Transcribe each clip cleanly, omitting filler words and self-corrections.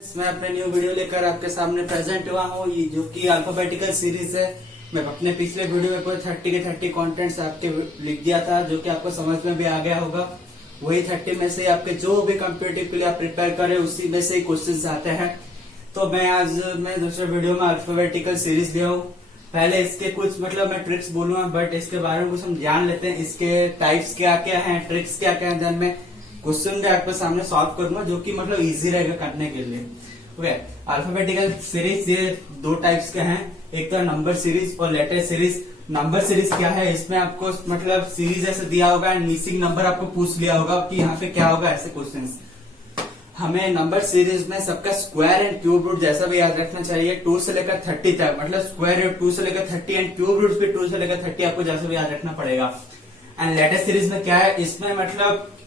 मैं अपने new video लेकर आपके सामने प्रेजेंट हुआ हूँ। ये जो कि अल्फाबेटिकल सीरीज है। मैं अपने पिछले वीडियो में पूरे 30 के 30 कंटेंट्स आपके लिख दिया था, जो कि आपको समझ में भी आ गया होगा। वही 30 में से आपके जो भी कम्पिटिटिव के लिए आप प्रिपेयर करें उसी में से ही क्वेश्चंस आते हैं। तो मैं दूसरे वीडियो में अल्फाबेटिकल सीरीज दिया हूँ। पहले इसके कुछ मैं ट्रिक्स बोलूंगा, बट इसके बारे में कुछ हम जान लेते हैं। इसके टाइप्स क्या क्या है, ट्रिक्स क्या क्या है, देन मैं क्वेश्चन भी आपके सामने सॉल्व करूंगा, जो कि इजी रहेगा करने के लिए। ओके, अल्फाबेटिकल सीरीज ये दो टाइप्स के हैं, एक तो नंबर सीरीज और लेटर सीरीज। नंबर सीरीज क्या है, इसमें आपको सीरीज ऐसे दिया होगा एंड मिसिंग नंबर आपको पूछ लिया होगा कि यहाँ पे क्या होगा, ऐसे क्वेश्चंस। हमें नंबर सीरीज में सबका स्क्वायर एंड क्यूब रूट जैसा भी याद रखना चाहिए, 2 से लेकर 30 तक। स्क्वायर रूट 2 से लेकर 30 एंड क्यूब रूट भी 2 से लेकर 30 आपको जैसा भी याद रखना पड़ेगा। एंड लेटर सीरीज में क्या है, इसमें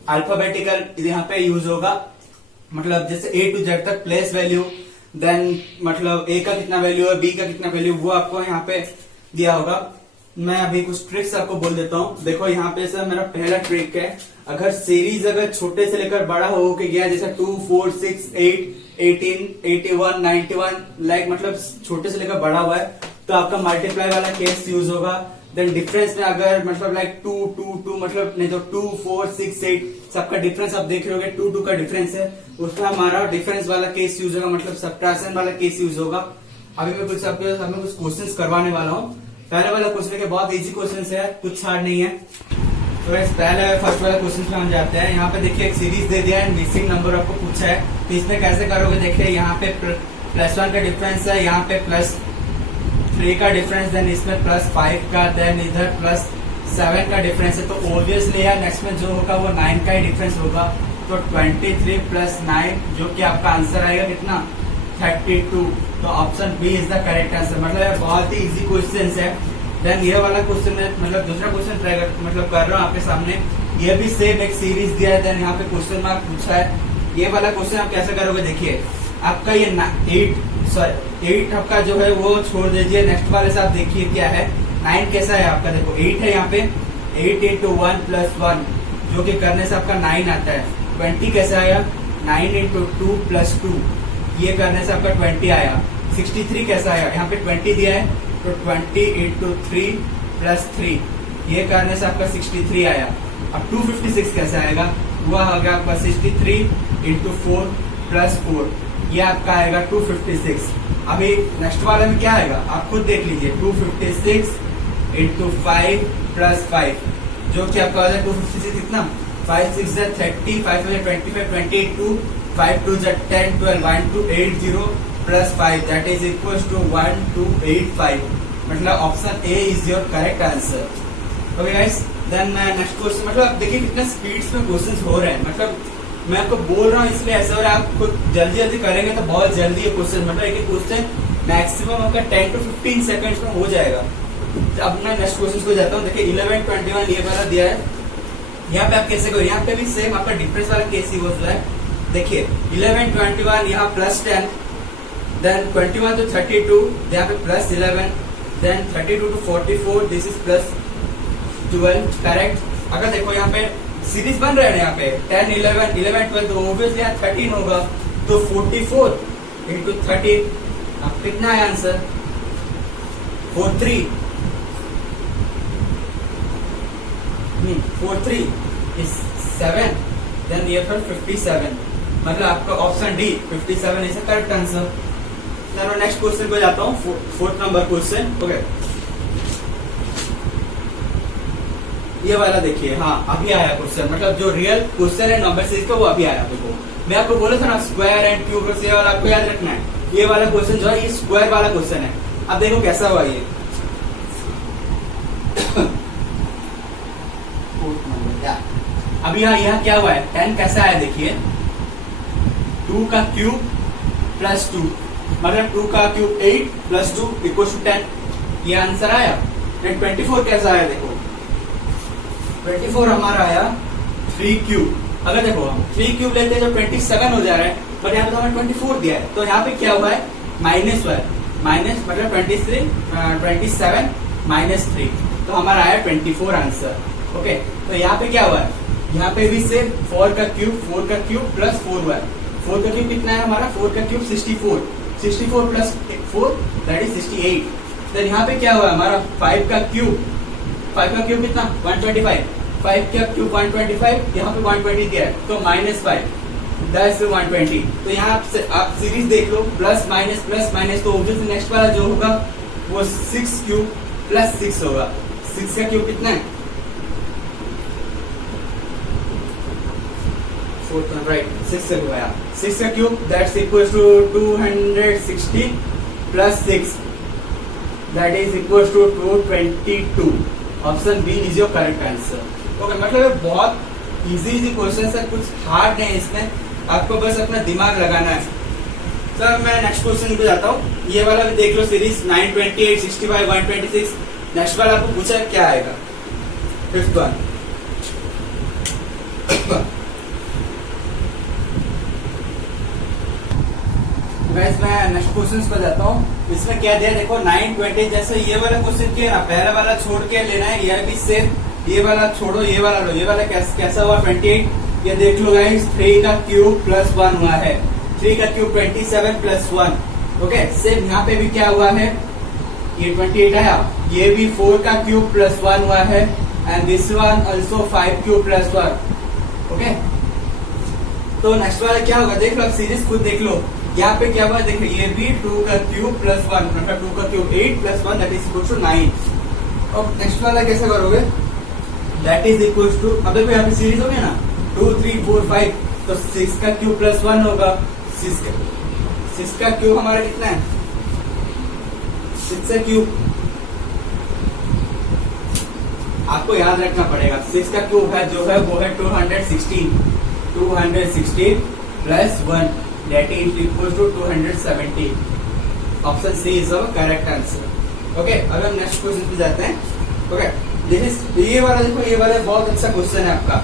अल्फाबेटिकल यहाँ पे यूज होगा। जैसे A to Z तक प्लेस वैल्यू, देन A का कितना वैल्यू है, B का कितना वैल्यू, वो आपको यहाँ पे दिया होगा। मैं अभी कुछ ट्रिक्स आपको बोल देता हूँ। देखो यहाँ पे सर मेरा पहला ट्रिक है, अगर सीरीज अगर छोटे से लेकर बड़ा हो के गया, जैसे 2, 4, 6, 8, 18, 81, 91 छोटे से लेकर बड़ा हुआ है, तो आपका मल्टीप्लाई वाला केस यूज होगा। देन डिफरेंस में अगर 2, 2, 2 नहीं तो 2, 4, 6, 8 सबका डिफरेंस आप देख रहे होगे, 2, 2 का डिफरेंस है, उसमें हमारा डिफरेंस वाला केस यूज होगा, सब्ट्रैक्शन वाला केस यूज होगा। अभी मैं कुछ क्वेश्चंस करवाने वाला हूँ। पहले वाला क्वेश्चन के बहुत इजी क्वेश्चन है, कुछ हार्ड नहीं है। तो पहले फर्स्ट वाला क्वेश्चन पे हम जाते हैं। यहाँ पे देखिए एक सीरीज दे दिया है, मिसिंग नंबर आपको पूछा है, तो इसमें कैसे करोगे। देखिए यहाँ पे +1 का डिफरेंस है, यहाँ पे +3 का डिफरेंस, देन इसमें +5 का, देन इधर +7 का डिफरेंस है। तो ऑब्वियसली यार नेक्स्ट में जो होगा वो 9 का ही डिफरेंस होगा। तो 23 + 9 जो कि आपका आंसर आएगा कितना, 32। तो option B is the correct answer. बहुत ही इजी क्वेश्चन है। देन ये वाला क्वेश्चन है, दूसरा क्वेश्चन ट्राई कर रहा हूँ आपके सामने। ये भी सेम एक सीरीज दिया है, देन यहाँ पे क्वेश्चन मार्क पूछा है। ये वाला क्वेश्चन आप कैसे करोगे, देखिए आपका ये 8 आपका जो है वो छोड़ दीजिए, नेक्स्ट वाले से आप देखिए क्या है। 9 कैसा है आपका, देखो 8 है यहाँ पे, 8 × 1 + 1 जो कि करने से आपका 9 आता है। 20 कैसा आया, 9 × 2 + 2 ये करने से आपका 20 आया। 63 कैसा आया, यहाँ पे 20 दिया है, तो 20 × 3 + 3 ये करने से आपका 63 आया। अब 256 कैसे आएगा, वो आएगा आपका 63 × 4 + 4 ये आपका आएगा 256। अभी नेक्स्ट वाले में क्या आएगा आप खुद देख लीजिए, 256 × 5 + 5 जो कि आपका 256 कितना, 5 6 30, 5 25, 22, 5 2 10, 12, 1 2 8 0 + 5 that is equal to 1285। Option A is your correct answer. Okay guys, then next question. देखिए कितने स्पीड्स में क्वेश्चंस हो रहे हैं। मैं आपको बोल रहा हूँ इसलिए ऐसा हो रहा है, आप खुद जल्दी जल्दी करेंगे तो बहुत जल्दी ये क्वेश्चन एक क्वेश्चन मैक्सिमम आपका 10 to 15 सेकंड्स में हो जाएगा। तो अब मैं नेक्स्ट क्वेश्चन को जाता हूँ। देखिए 11 21 ये वाला दिया है, यहाँ पे आप कैसे करो, यहाँ पे भी सेम आपका डिफरेंस वाला केस ही होता है। देखिए 11 21 यहाँ +10, देन 21 to 32 यहाँ पे +11, देन 32 to 44 दिस इज +12 करेक्ट। अगर देखो यहाँ पे सीरीज बन रहे हैं यहाँ पे 10 11 11 12, तो ऑब्वियसली यहाँ 13 होगा, तो 44 × 13 अब कितना है आंसर, 43 is 7, देन ये 57। आपका option D 57 is correct answer. चलो नेक्स्ट क्वेश्चन को जाता हूँ, 4th नंबर क्वेश्चन। ओके, ये वाला देखिए, हाँ अभी आया क्वेश्चन, जो रियल क्वेश्चन है नंबर सीरीज का वो अभी आया। देखो मैं आपको बोला था ना स्क्वायर एंड क्यूब रूट, ये वाला आपको याद रखना है। ये वाला क्वेश्चन जो है ये स्क्वायर वाला क्वेश्चन है। अब देखो कैसा हुआ ये अभी यहाँ क्या हुआ है, 10 कैसा आया, देखिए 2 का क्यूब + 2 2 का क्यूब 8 + 2 = 10 ये आंसर आया। 24 कैसा आया, देखो 24 हमारा आया 3 क्यूब। अगर देखो हम 3 क्यूब लेते हैं तो 27 हो जा रहा है, बट यहाँ पे तो हमें 24 दिया है, तो यहाँ पे क्या हुआ है, माइनस हुआ है, माइनस 27 -3, तो हमारा आया 24 आंसर। ओके, तो यहाँ पे क्या हुआ है, यहाँ पे भी सेम 4 का क्यूब + 4 हुआ है, 4 का क्यूब कितना है हमारा, 4 का क्यूब 64, 64 प्लस 4 दैट इज 68। देन यहाँ पे क्या हुआ हमारा 5 का क्यूब, 5 का क्यूब कितना 125, 5 का क्यूब 125, यहाँ पे 120 दिया है तो -5 10 120। तो यहाँ आप सीरीज देख लो, प्लस माइनस, तो ऑब्वियसली नेक्स्ट वाला जो होगा वो 6 क्यूब प्लस 6 होगा। 6 का क्यूब कितना है, राइट 6 से हुआ, 6 का cube that's equal to 260 plus 6 that is equal to 222। Option B is your correct answer. Okay, मतलब बहुत इजी क्वेश्चन है, कुछ हार्ड नहीं इसमें, आपको बस अपना दिमाग लगाना है। सर मैं नेक्स्ट क्वेश्चन पे जाता हूँ, ये वाला भी देख लो सीरीज 928 65 126। नेक्स्ट वाला आपको पूछा है क्या आएगा, फिफ्थ वन। गाइस मैं नेक्स्ट क्वेश्चन पर जाता हूँ, इसमें क्या दिया देखो 920, जैसे ये वाला क्वेश्चन किया ना, पहला वाला छोड़ के लेना है, ये भी सेम, ये वाला छोड़ो ये वाला लो, ये वाला कैसा हुआ 28, ये देख लो गाइस 3 का क्यूब प्लस 1 हुआ है, 3 का क्यूब 27 प्लस 1। ओके, सेम यहाँ पे भी क्या हुआ है, ये 28 आया, ये भी 4 का क्यूब प्लस 1 हुआ है, and this one also 5 cube plus 1। Okay, तो नेक्स्ट वाला क्या होगा देख लो, आप सीरीज खुद देख लो, यहाँ पे क्या हुआ देखो, ये भी 2 का क्यूब प्लस 1, मतलब 2 का cube 8 plus 1 that is equal to 9। अब नेक्स्ट वाला कैसे करोगे, दैट इज इक्वल टू, अब देखो यहाँ पे सीरीज हो गया ना 2 3 4 5, तो 6 का क्यूब प्लस 1 होगा, 6 का क्यूब हमारा कितना है, 6 का क्यूब आपको याद रखना पड़ेगा, 6 का क्यूब है जो है वो है 216 plus 1 that is equal to 270। Option C is our correct answer. Okay, अब हम नेक्स्ट क्वेश्चन पे जाते हैं। ओके, ये वाला देखो, ये वाला बहुत अच्छा क्वेश्चन है आपका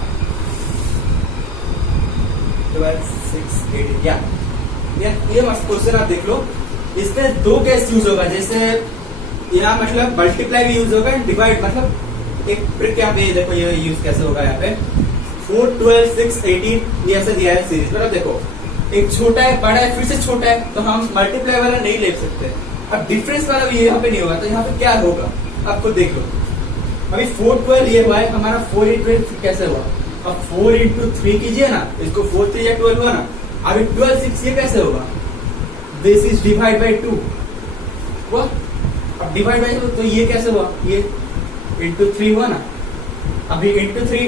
12 6 8 क्या, ये मस्त क्वेश्चन आप देख लो, इसमें दो केस यूज होगा, जैसे यहाँ मतलब मल्टीप्लाई भी यूज होगा, डिवाइड मतलब एक ट्रिक यहाँ पे देखो, ये यूज कैसे होगा यहाँ पे 4 12 6 18 ये ऐसे दिया है सीरीज, मतलब देखो एक छोटा है बड़ा है फिर से छोटा है, तो हम मल्टीप्लाई वाला नहीं ले सकते। अब डिफरेंस वाला भी यहाँ पे नहीं होगा, तो यहाँ पे क्या होगा आपको देख लो, अभी 4 12 ये हुआ है हमारा, 4 8 12 कैसे हुआ, अब 4 इंटू 3 कीजिए ना, इसको 4 3 12 हुआ ना, अभी 12 6 ये कैसे होगा, दिस इज डिवाइड बाई 2 हुआ, अब डिवाइड बाई 2 तो ये कैसे हुआ, ये इंटू 3 हुआ ना, अभी इंटू 3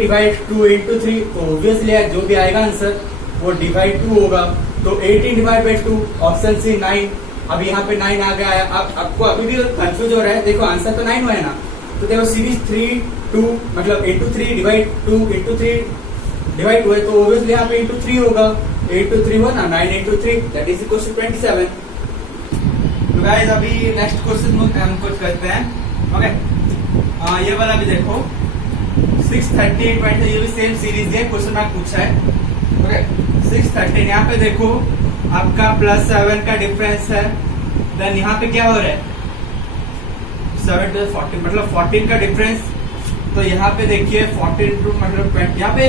डिवाइड 2 इंटू 3, तो ऑब्वियसली जो भी आएगा आंसर वो डिवाइड 2 होगा, तो 18 डिवाइड बाई 2 ऑप्शन सी 9। अभी यहाँ पे 9 आ गया है, आपको अभी भी कंफ्यूज हो रहा है, देखो आंसर तो 9 हुआ है ना, तो देखो सीरीज 3 2 मतलब इंटू 3 डिवाइड 2 इंटू 3 डिवाइड हुआ है, तो ऑब्वियसली यहाँ पे इंटू 3 होगा, 8 2 3 हुआ ना, 9 into 3 that is equal to 27। तो गाइस अभी नेक्स्ट क्वेश्चन हम कुछ करते हैं। ओके, ये वाला भी देखो 6 13 20, ये भी सेम सीरीज है, क्वेश्चन मार्क पूछा है। ओके, 6 13 यहाँ पे देखो आपका प्लस 7 का डिफरेंस है, देन यहाँ पे क्या हो रहा है 7 to 14 मतलब 14 का डिफरेंस, तो यहाँ पे देखिए 14 टू मतलब 20, यहाँ पे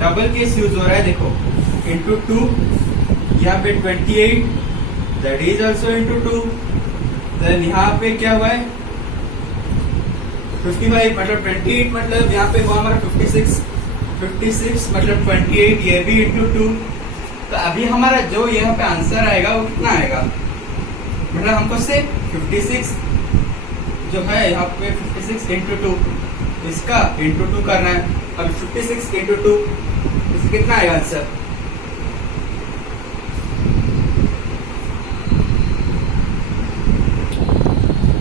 डबल केस यूज हो रहा है, देखो इंटू 2, यहाँ पे 28 दैट इज ऑल्सो इंटू 2, देन यहाँ पे क्या हुआ है 55 मतलब 28 मतलब यहाँ पे हुआ हमारा 56 मतलब 28, ये भी इंटू 2, तो अभी हमारा जो यहाँ पे आंसर आएगा वो कितना आएगा, मतलब हमको से 56 जो है यहाँ पे 56 इंटू 2, इसका इंटू 2 करना है, अब 56 इंटू 2 इसका कितना आएगा आंसर,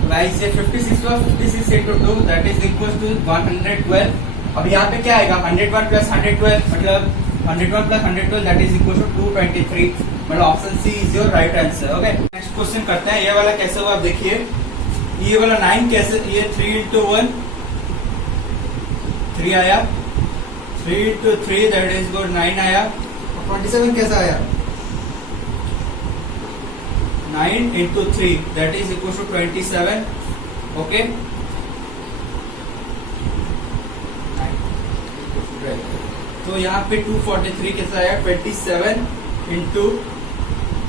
गाइस ये 56 हुआ, 56 into 2 that is equal to 112। अब यहाँ पे क्या आएगा 101 प्लस 112 मतलब 101 plus 112 that is equal to 223, मतलब option C is your right answer. Okay, next question करते हैं, ये वाला कैसे हुआ आप देखिए, ये वाला 9 कैसे, ये 3 इंटू 1 3 आया, 3 इंटू 3 दैट इज गुड 9 आया, 27 कैसा आया 9 into 3 that is equal to 27। Okay, तो यहाँ पे 243 कैसा आया, 27 इंटू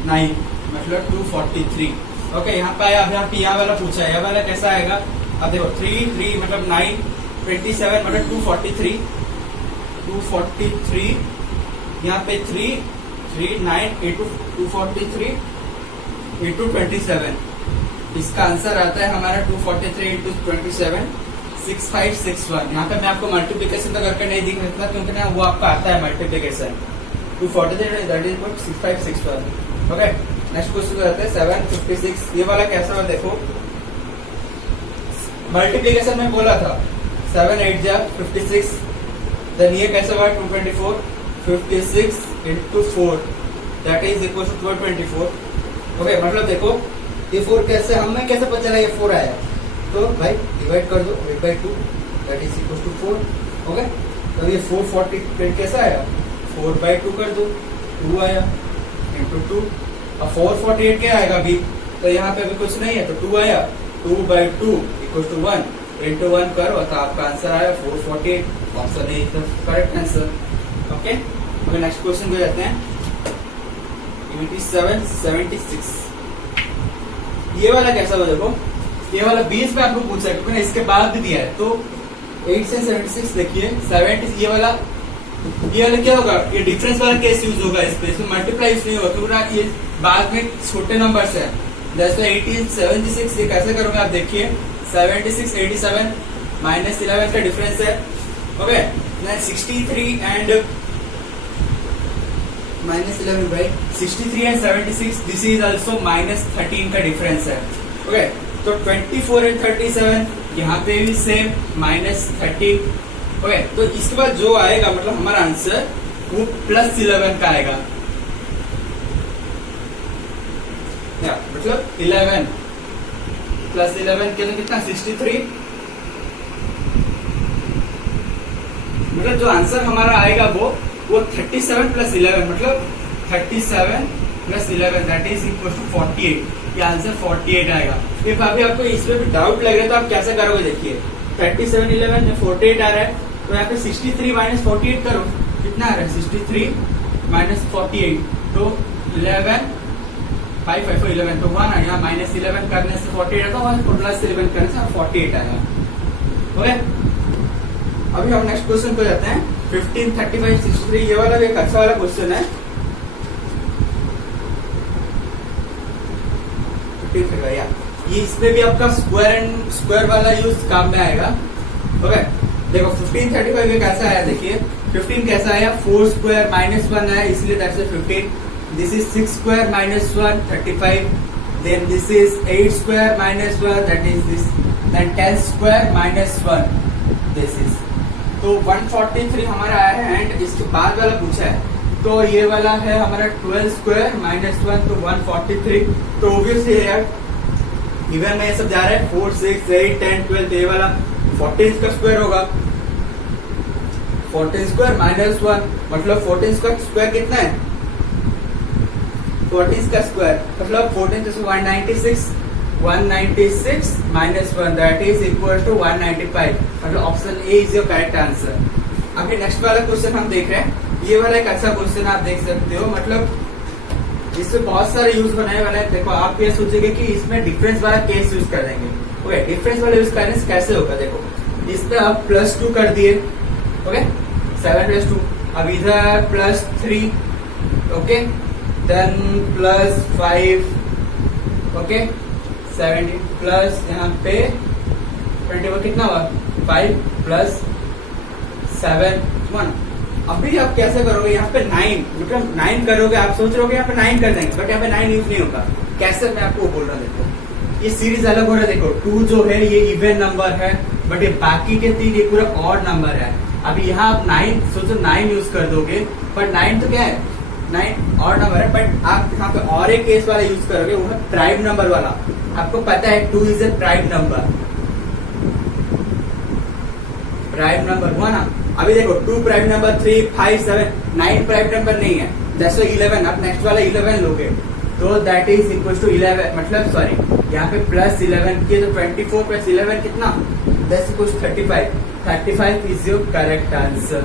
9 मतलब 243। ओके, यहाँ पे आया। अब यहाँ पे यहाँ वाला पूछा है, यह वाला कैसा आएगा, अब देखो 3 मतलब 9, 27 मतलब 243, 243 यहाँ पे 3 9 इंटू 243 इंटू 27। इसका आंसर आता है हमारा 243 इंटू 27 6561। यहाँ पे मैं आपको मल्टीप्लीकेशन तो करके नहीं दिख सकता क्योंकि ना वो आपका आता है multiplication. 243 that is 6561। Okay, next question करते हैं 756। ये वाला कैसा हुआ देखो, मल्टीप्लीकेशन में बोला था 7 8 जा 56, देन ये कैसा हुआ 224 56 into 4 that is equal to 1224। Okay, मतलब देखो ये 4 कैसे, हमें कैसे पता चला ये 4 आया, तो भाई डिवाइड कर दो 8/2 that is equal to 4। Okay, तो ये 440 कैसा आया, 4/2 कर दो 2 आया इंटू 2। अब 448 क्या आएगा अभी, तो यहाँ पे अभी कुछ नहीं है तो 2 आया, 2/2 इक्वल टू 1 इंटू 1 करो तो आपका आंसर आया 448। Option A is the correct answer. Okay, next question को जाते हैं 76। ये वाला कैसा हुआ देखो, ये वाला 20 में आपको पूछा है क्योंकि इसके बाद भी दिया है। तो 8 से 76 देखिए 70, ये वाला क्या होगा, ये डिफरेंस वाला केस यूज होगा, इस पे इसमें मल्टीप्लाई यूज नहीं होगा क्योंकि ये बाद में छोटे नंबर्स है। जैसे 1876 ये कैसे करोगे आप देखिए, 76 87 -11 का डिफरेंस है। Okay, 63 and -11 right, 63 and 76 this is also -13 का डिफरेंस है। ओके, तो 24 एंड 37 यहाँ पे भी सेम -13। ओके, तो इसके बाद जो आएगा मतलब हमारा आंसर वो +11 का आएगा, मतलब 11 +11 के कितना 63, मतलब जो आंसर हमारा आएगा वो 37 + 11 मतलब 37 + 11 दैट इज इक्वल टू 48। ये आंसर 48 आएगा। इफ अभी आपको इसमें भी डाउट लग रहा है तो आप कैसे करोगे देखिए, 37 11 में 48 आ रहा है तो यहाँ पे 63 - 48 करो, कितना आ रहा है 63 - 48 तो 11 5 5 11 तो 1 आएगा, -11 करने से 48 आता है, +11 करने से 48 आएगा। ओके, अभी हम नेक्स्ट क्वेश्चन को जाते हैं 15 35 63। ये वाला भी एक अच्छा वाला क्वेश्चन है। 15 ये इसमें भी आपका स्क्वायर वाला यूज काम में आएगा। ओके, देखो 15 35 ये कैसा आया देखिए, 15 कैसा आया 4 स्क्वायर -1 आया इसलिए that's 15। This is 6 square -1 35, then this is 8 square -1 that is this, then 10 square -1 this is. तो 143 हमारा आया है एंड इसके बाद वाला पूछा है तो ये वाला है हमारा 12 स्क्वायर -1 तो 143। तो ऑब्वियसली यार इवन में ये सब जा रहा है 4 6 8 10 12 तो ये वाला 14 का स्क्वायर होगा, 14 स्क्वायर -1 मतलब 14 का स्क्वायर कितना है 14 का स्क्वायर मतलब 14 तो 196 -1 दैट इज इक्वल टू 195 मतलब option A is your correct answer. अभी नेक्स्ट वाला क्वेश्चन हम देख रहे हैं, ये वाला एक अच्छा क्वेश्चन आप देख सकते हो, मतलब इसमें बहुत सारे यूज बनाने वाला है। देखो आप ये सोचेंगे कि इसमें डिफरेंस वाला केस यूज कर देंगे। ओके, डिफरेंस वाला यूज करने से कैसे होगा देखो, इसमें आप +2 कर दिए, ओके 7 + 2, अब इधर +3, ओके देन +5, ओके 17 प्लस यहाँ पे 21 कितना हुआ 5 + 7 1। अभी आप कैसे करोगे, यहाँ पे 9 मतलब 9 करोगे, आप सोच रहे हो यहाँ पे 9 कर देंगे बट यहाँ पे 9 यूज नहीं होगा। कैसे मैं आपको बोल रहा हूँ, देखो ये सीरीज अलग हो रहा है। देखो 2 जो है ये इवन नंबर है बट ये बाकी के 3 ये पूरा ऑड नंबर है। अभी यहाँ आप 9 सोचो 9 यूज कर दोगे बट 9 तो क्या है 9 ऑड नंबर है, बट आप यहाँ पे और एक केस वाला यूज करोगे वो है प्राइम नंबर वाला। आपको पता है 2 is a prime number, prime number हुआ ना। अभी देखो 2 प्राइम नंबर 3 5 7 9 प्राइम नंबर नहीं है, जैसे 11 आप नेक्स्ट वाला 11 लोगे तो दैट इज इक्वल टू 11 मतलब सॉरी यहाँ पे +11 किए तो 24 + 11 कितना that's equal to 35 is your correct answer.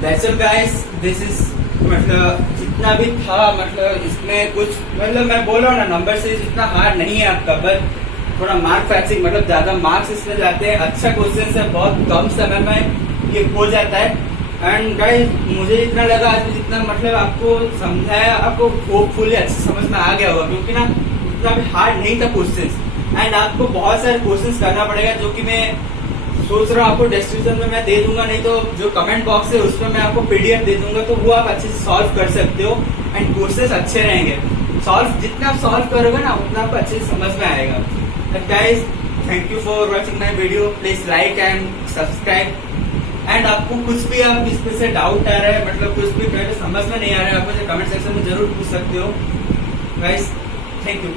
That's all guys, this is मतलब जितना भी था, मतलब इसमें कुछ मतलब मैं बोल रहा हूँ ना, नंबर से जितना हार्ड नहीं है आपका, बट थोड़ा मार्क फैचिंग मतलब ज्यादा मार्क्स इसमें जाते हैं। अच्छा क्वेश्चन है, बहुत कम समय में ये हो जाता है। एंड गाइस मुझे इतना लगा आज भी जितना मतलब आपको समझाया, आपको होपफुली अच्छे समझ में आ गया होगा, क्योंकि ना उतना भी हार्ड नहीं था क्वेश्चन। एंड आपको बहुत सारे क्वेश्चन करना पड़ेगा, जो कि मैं सोच रहा हूँ आपको डिस्क्रिप्शन में मैं दे दूंगा, नहीं तो जो कमेंट बॉक्स है उसमें मैं आपको पीडीएफ दे दूंगा, तो वो आप अच्छे से सॉल्व कर सकते हो। एंड क्वेश्चन अच्छे रहेंगे, जितना आप सॉल्व करोगे ना उतना आपको अच्छे से समझ में आएगा। Guys thank you for watching my video, please like and subscribe. And आपको कुछ भी आप इसमें से डाउट आ रहा है, मतलब कुछ भी पहले समझ में नहीं आ रहा है, आप मुझे कमेंट सेक्शन में जरूर पूछ सकते हो। Guys thank you.